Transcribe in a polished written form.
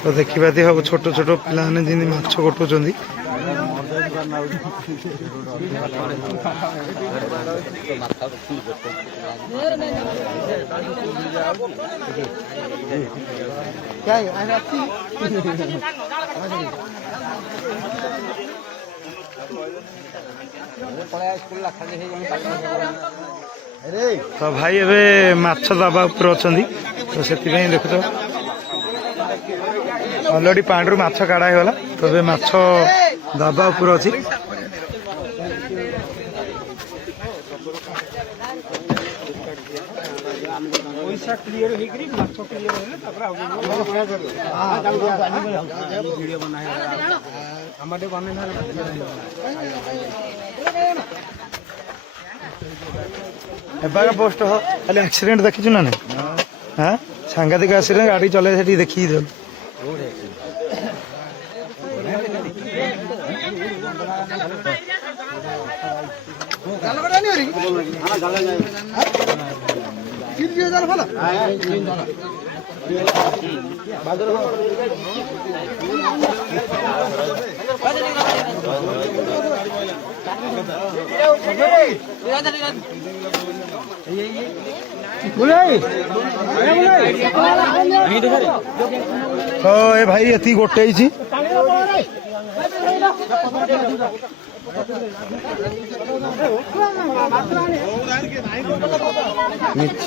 तो देखा हम छोट छोट पाने जमी माछ कटुंच तो भाई एबे माछ दबा उपर अच्छा तो से देख अलरेडी पानी माछ काढ़ा गला तो ए माछ दबा उपर अच्छी पोस्ट खाली एक्सीडेंट देखी ना हाँ सांघातिक एक्सीडेंट गाड़ी चले देखी तो ए भाई ये गोटे मिछ